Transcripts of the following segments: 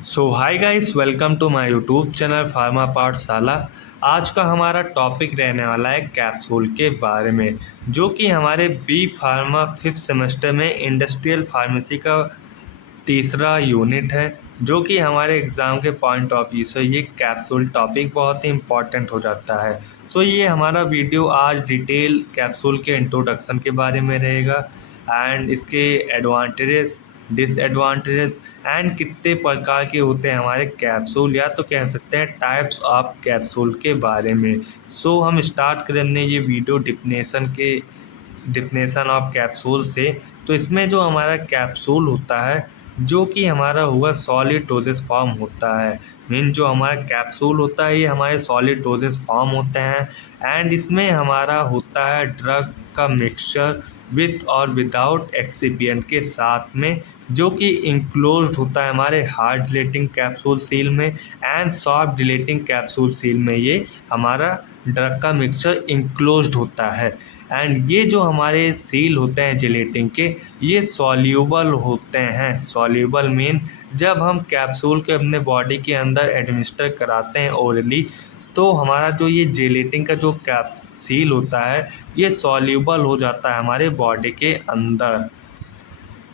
So hi guys, welcome to my YouTube channel pharma Pathshala. आज का हमारा टॉपिक रहने वाला है कैप्सूल के बारे में, जो कि हमारे बी फार्मा फिफ्थ सेमेस्टर में इंडस्ट्रियल फार्मेसी का तीसरा यूनिट है, जो कि हमारे एग्ज़ाम के पॉइंट ऑफ व्यू से ये कैप्सूल टॉपिक बहुत ही इम्पॉर्टेंट हो जाता है। सो ये हमारा वीडियो आज डिटेल कैप्सूल के इंट्रोडक्शन के बारे में रहेगा एंड इसके एडवांटेजेस, डिसएडवांटेजेस एंड कितने प्रकार के होते हैं हमारे कैप्सूल, या तो कह सकते हैं टाइप्स ऑफ कैप्सूल के बारे में। सो हम स्टार्ट करेंगे ये वीडियो डिफिनेशन ऑफ कैप्सूल से। तो इसमें जो हमारा कैप्सूल होता है, जो कि हमारा हुआ सॉलिड डोजेस फॉर्म होता है। मीन जो हमारा कैप्सूल होता है ये हमारे सॉलिड डोजेस फॉर्म होते हैं एंड इसमें हमारा होता है ड्रग का मिक्सचर विथ और विदाउट एक्सिपिएंट के साथ में, जो कि इंक्लोज्ड होता है हमारे हार्ड डिलेटिंग कैप्सूल सील में एंड सॉफ्ट डिलेटिंग कैप्सूल सील में। ये हमारा ड्रग का मिक्सचर इंक्लोज्ड होता है एंड ये जो हमारे सील होते हैं जिलेटिन के, ये सॉल्यूबल होते हैं। सॉल्यूबल मीन जब हम कैप्सूल के अपने बॉडी के अंदर एडमिनिस्टर कराते हैं ओरली, तो हमारा जो ये जेलेटिन का जो कैप सील होता है ये सॉल्यूबल हो जाता है हमारे बॉडी के अंदर।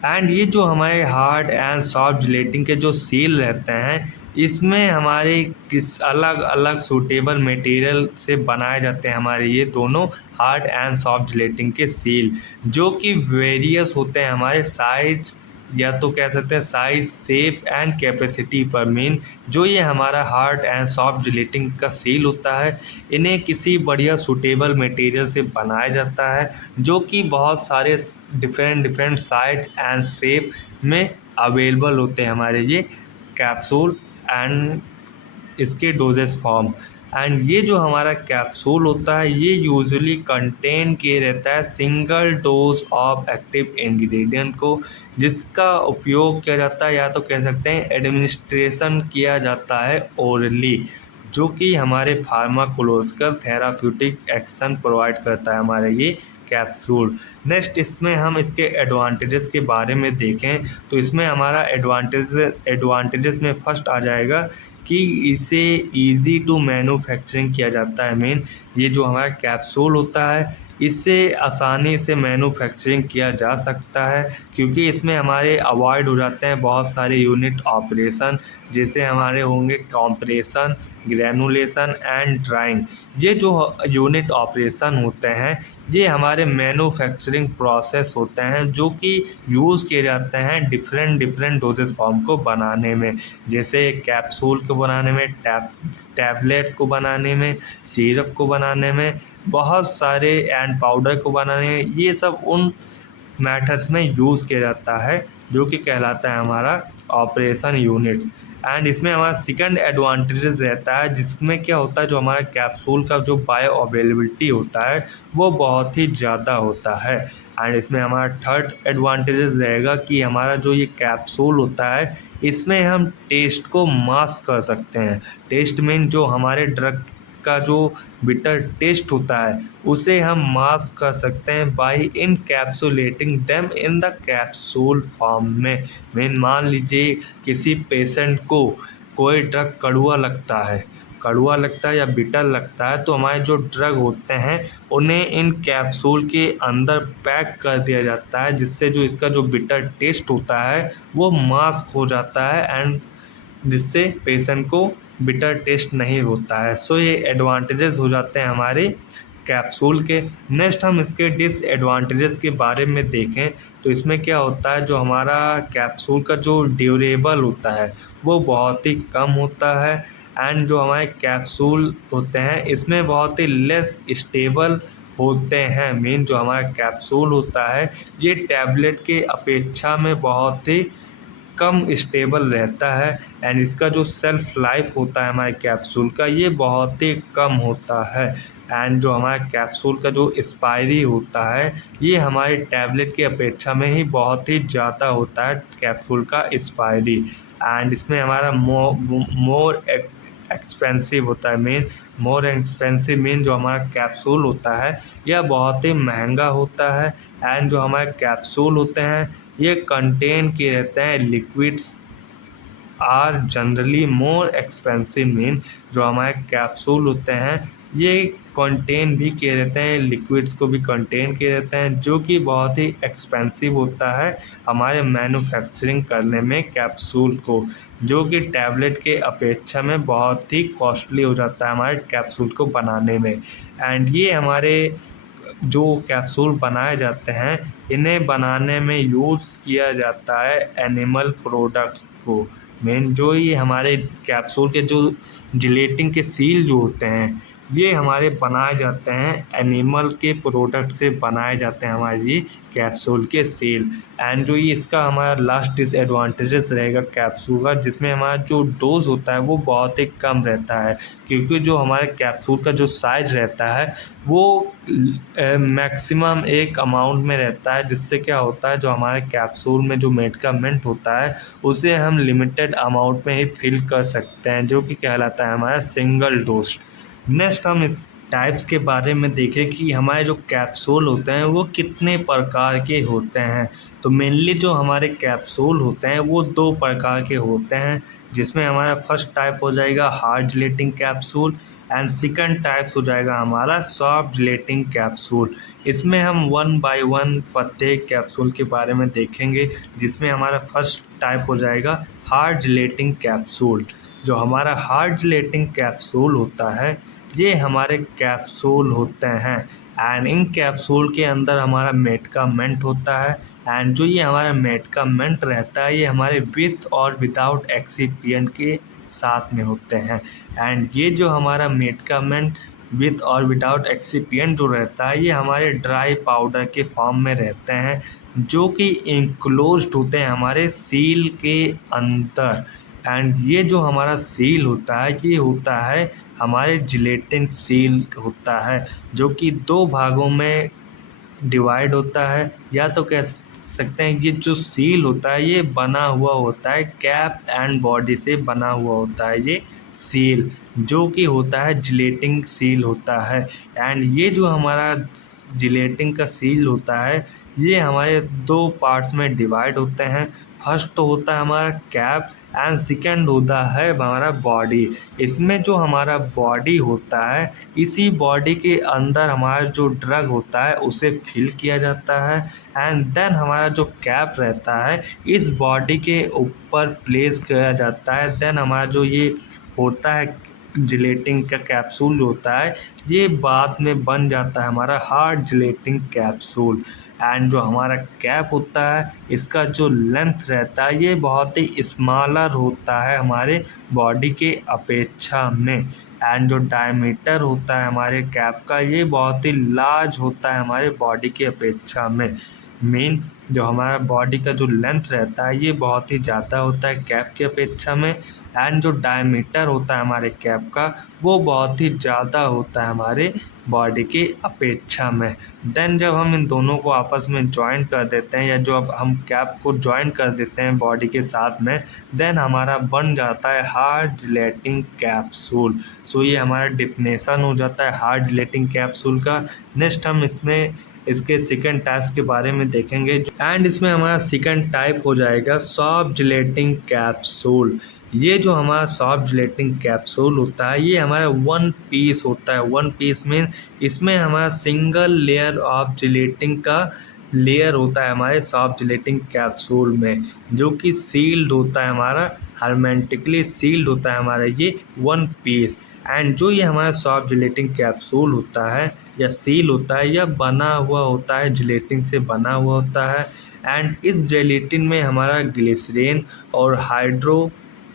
एंड ये जो हमारे हार्ड एंड सॉफ्ट जिलेटिन के जो सील रहते हैं, इसमें हमारे किस अलग अलग सूटेबल मटेरियल से बनाए जाते हैं हमारे ये दोनों हार्ड एंड सॉफ्ट जिलेटिन के सील, जो कि वेरियस होते हैं हमारे साइज, या तो कह सकते हैं साइज, शेप एंड कैपेसिटी पर। मीन जो ये हमारा हार्ड एंड सॉफ्ट जिलेटिन का सील होता है, इन्हें किसी बढ़िया सूटेबल मटेरियल से बनाया जाता है, जो कि बहुत सारे डिफरेंट साइज एंड शेप में अवेलेबल होते हैं हमारे ये कैप्सूल एंड इसके डोजेस फॉर्म। एंड ये जो हमारा कैप्सूल होता है ये यूजुअली कंटेन किए रहता है single dose of active ingredient को, जिसका उपयोग किया जाता है, या तो कह सकते हैं एडमिनिस्ट्रेशन किया जाता है ओरली, जो कि हमारे फार्माकोलॉजिकल थेराप्यूटिक एक्शन प्रोवाइड करता है हमारे ये कैप्सूल। नेक्स्ट इसमें हम इसके एडवांटेजेस के बारे में देखें तो इसमें हमारा एडवांटेजेस में फर्स्ट आ जाएगा कि इसे इजी टू मैन्युफैक्चरिंग किया जाता है। मेन ये जो हमारा कैप्सूल होता है इससे आसानी से मैन्युफैक्चरिंग किया जा सकता है, क्योंकि इसमें हमारे अवॉइड हो जाते हैं बहुत सारे यूनिट ऑपरेशन, जैसे हमारे होंगे कॉम्प्रेशन, ग्रैनुलेशन एंड ड्राइंग। ये जो यूनिट ऑपरेशन होते हैं ये हमारे मैन्युफैक्चरिंग प्रोसेस होते हैं, जो कि यूज़ किए जाते हैं डिफरेंट डोजेस फॉर्म को बनाने में, जैसे कैप्सूल को बनाने में, टैबलेट को बनाने में, सिरप को बनाने में, बहुत सारे एंड पाउडर को बनाने में। ये सब उन मैथड्स में यूज़ किया जाता है, जो कि कहलाता है हमारा ऑपरेशन यूनिट्स। एंड इसमें हमारा सेकंड एडवांटेजेस रहता है, जिसमें क्या होता है जो हमारा कैप्सूल का जो बायो अवेलेबिलिटी होता है वो बहुत ही ज़्यादा होता है। एंड इसमें हमारा थर्ड एडवांटेजेस रहेगा कि हमारा जो ये कैप्सूल होता है इसमें हम टेस्ट को मास्क कर सकते हैं। टेस्ट मीन जो हमारे ड्रग का जो बिटर टेस्ट होता है उसे हम मास्क कर सकते हैं by इनकैप्सुलेटिंग them in the capsule form में। मान लीजिए किसी पेशेंट को कोई ड्रग कड़वा लगता है या बिटर लगता है, तो हमारे जो ड्रग होते हैं उन्हें इन कैप्सूल के अंदर पैक कर दिया जाता है, जिससे जो इसका जो बिटर टेस्ट होता है वो मास्क हो जाता है एंड जिससे पेशेंट को बिटर टेस्ट नहीं होता है। सो ये एडवांटेजेस हो जाते हैं हमारे कैप्सूल के। नेक्स्ट हम इसके डिसएडवांटेजेस के बारे में देखें तो इसमें क्या होता है, जो हमारा कैप्सूल का जो ड्यूरेबल होता है वो बहुत ही कम होता है एंड जो हमारे कैप्सूल होते हैं इसमें बहुत ही लेस स्टेबल होते हैं। मेन जो हमारा कैप्सूल होता है ये टैबलेट के अपेक्षा में बहुत ही कम स्टेबल रहता है एंड इसका जो सेल्फ लाइफ होता है हमारे कैप्सूल का ये बहुत ही कम होता है। एंड जो हमारा कैप्सूल का जो एक्सपायरी होता है ये हमारे टैबलेट की अपेक्षा में ही बहुत ही ज़्यादा होता है कैप्सूल का एक्सपायरी। एंड इसमें हमारा मोर एक्सपेंसिव होता है। मोर एक्सपेंसिव मीन जो हमारा कैप्सूल होता है यह बहुत ही महंगा होता है एंड जो हमारे कैप्सूल होते हैं ये कंटेन किए रहते हैं liquids are generally more expensive. Mean जो हमारे कैप्सूल होते हैं ये कंटेन भी किए रहते हैं, लिक्विड्स को भी कंटेन किए रहते हैं, जो कि बहुत ही एक्सपेंसिव होता है हमारे मैन्युफैक्चरिंग करने में कैप्सूल को, जो कि टैबलेट के अपेक्षा में बहुत ही कॉस्टली हो जाता है हमारे कैप्सूल को बनाने में। एंड ये हमारे जो कैप्सूल बनाए जाते हैं इन्हें बनाने में यूज़ किया जाता है एनिमल प्रोडक्ट्स को। मेन जो ये हमारे कैप्सूल के जो जिलेटिन के सील जो होते हैं ये हमारे बनाए जाते हैं एनिमल के प्रोडक्ट से बनाए जाते हैं हमारे ये कैप्सूल के सील। एंड जो ये इसका हमारा लास्ट डिसएडवांटेजेस रहेगा कैप्सूल का, जिसमें हमारा जो डोज होता है वो बहुत ही कम रहता है, क्योंकि जो हमारे कैप्सूल का जो साइज रहता है वो मैक्सिमम एक अमाउंट में रहता है, जिससे क्या होता है जो हमारे कैप्सूल में जो मेडिकामेंट होता है उसे हम लिमिटेड अमाउंट में ही फिल कर सकते हैं, जो कि कहलाता है हमारा सिंगल डोज। नेक्स्ट हम इस टाइप्स के बारे में देखें कि हमारे जो कैप्सूल होते हैं वो कितने प्रकार के होते हैं। तो मेनली जो हमारे कैप्सूल होते हैं वो 2 प्रकार के होते हैं, जिसमें हमारा फर्स्ट टाइप हो जाएगा hard gelatin capsule and second types हो जाएगा हमारा सॉफ्ट जिलेटिंग कैप्सूल। इसमें हम वन बाय वन प्रत्येक कैप्सूल के बारे में देखेंगे, जिसमें हमारा फर्स्ट टाइप हो जाएगा हार्ड जिलेटिंग कैप्सूल। जो हमारा हार्ड जिलेटिंग कैप्सूल होता है ये हमारे कैप्सूल होते हैं एंड इन कैप्सूल के अंदर हमारा मेडिकामेंट होता है। एंड जो ये हमारा मेडिकामेंट रहता है ये हमारे विथ और विदाउट एक्सिपिएंट के साथ में होते हैं। एंड ये जो हमारा मेडिकामेंट विथ और विदाउट एक्सिपिएंट जो रहता है ये हमारे ड्राई पाउडर के फॉर्म में रहते हैं, जो कि इंक्लोज्ड होते हैं हमारे सील के अंदर। एंड ये जो हमारा सील होता है ये होता है हमारे जिलेटिन सील होता है, जो कि 2 भागों में डिवाइड होता है, या तो कह सकते हैं ये जो सील होता है ये बना हुआ होता है कैप एंड बॉडी से बना हुआ होता है ये सील, जो कि होता है जिलेटिन सील होता है। एंड ये जो हमारा जिलेटिन का सील होता है ये हमारे 2 पार्ट्स में डिवाइड होते हैं। फर्स्ट तो होता है हमारा कैप एंड सेकंड होता है हमारा बॉडी। इसमें जो हमारा बॉडी होता है इसी बॉडी के अंदर हमारा जो ड्रग होता है उसे फिल किया जाता है एंड देन हमारा जो कैप रहता है इस बॉडी के ऊपर प्लेस किया जाता है। देन हमारा जो ये होता है जिलेटिन का कैप्सूल होता है ये बाद में बन जाता है हमारा हार्ड जिलेटिन कैप्सूल। एंड जो हमारा कैप होता है इसका जो लेंथ रहता है ये बहुत ही स्मॉलर होता है हमारे बॉडी के अपेक्षा में। एंड जो डायमीटर होता है हमारे कैप का ये बहुत ही लार्ज होता है हमारे बॉडी की अपेक्षा में। मेन जो हमारा बॉडी का जो लेंथ रहता है ये बहुत ही ज़्यादा होता है कैप की अपेक्षा में। एंड जो डायमीटर होता है हमारे कैप का वो बहुत ही ज़्यादा होता है हमारे बॉडी की अपेक्षा में। देन जब हम इन दोनों को आपस में जॉइन कर देते हैं, या जो अब हम कैप को जॉइन कर देते हैं बॉडी के साथ में, देन हमारा बन जाता है हार्ड जिलेटिन कैप्सूल। सो ये हमारा डिफिनेशन हो जाता है हार्ड जिलेटिन कैप्सूल का। नेक्स्ट हम इसमें इसके सेकंड टाइप्स के बारे में देखेंगे एंड इसमें हमारा सेकंड टाइप हो जाएगा सॉफ्ट जिलेटिन कैप्सूल। ये जो हमारा सॉफ्ट जिलेटिन कैप्सूल होता है ये हमारा 1 पीस होता है। 1 पीस मीन इसमें हमारा सिंगल लेयर ऑफ जिलेटिन का लेयर होता है हमारे सॉफ्ट जिलेटिन कैप्सूल में, जो कि सील्ड होता है हमारा, हर्मेटिकली सील्ड होता है हमारा ये 1 पीस। एंड जो ये हमारा सॉफ्ट जिलेटिन कैप्सूल होता है या सील होता है यह बना हुआ होता है जिलेटिन से बना हुआ होता है। एंड इस जिलेटिन में हमारा ग्लिसरीन और हाइड्रो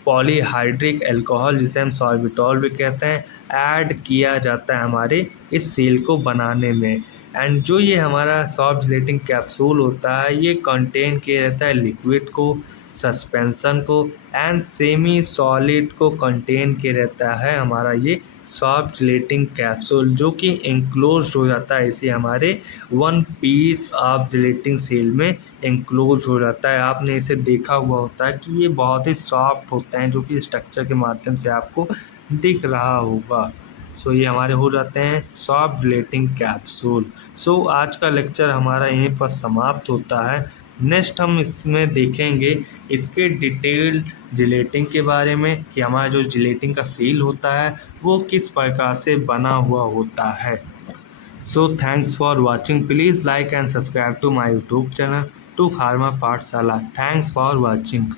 पॉलीहाइड्रिक अल्कोहल जिसे हम सॉर्बिटॉल भी कहते हैं ऐड किया जाता है हमारे इस सील को बनाने में। एंड जो ये हमारा सॉफ्ट जिलेटिन कैप्सूल होता है ये कंटेन किया रहता है लिक्विड को, सस्पेंशन को एंड सेमी सॉलिड को कंटेन किया रहता है हमारा ये सॉफ्ट जिलेटिन कैप्सूल, जो कि इंक्लोज हो जाता है इसी हमारे 1 पीस ऑफ जिलेटिन सील में इंक्लोज हो जाता है। आपने इसे देखा हुआ होता है कि ये बहुत ही सॉफ्ट होते हैं, जो कि स्ट्रक्चर के माध्यम से आपको दिख रहा होगा। सो ये हमारे हो जाते हैं सॉफ्ट जिलेटिन कैप्सूल। सो आज का लेक्चर हमारा यहीं पर समाप्त होता है। नेक्स्ट हम इसमें देखेंगे इसके डिटेल्ड जिलेटिन के बारे में कि हमारा जो जिलेटिन का सील होता है वो किस प्रकार से बना हुआ होता है। So thanks for watching. Please like and subscribe to my YouTube channel to Pharma Pathshala. Thanks for watching.